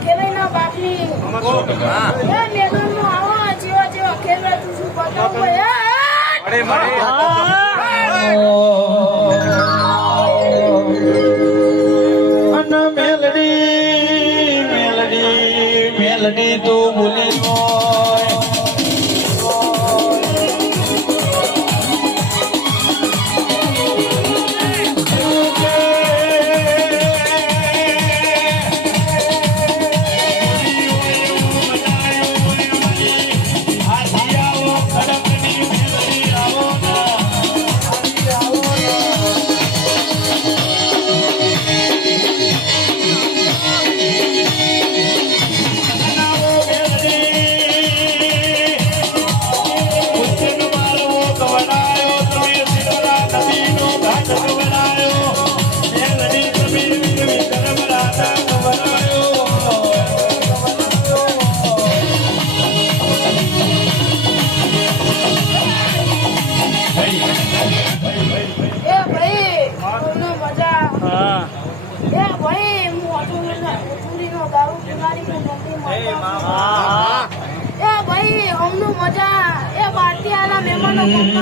ખેલાઈના બાપની મેદાનમાં આવો જેવા જેવા ખેલવા તું શું બતાવો મેલડી તું ભૂલી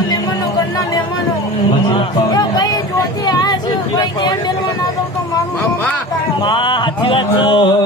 મહેમાનો ઘરના મહેમાનો ભાઈ જોતી આ છે ભાઈ કેમ મેળવા ના તો મારું માં સાચી વાત છે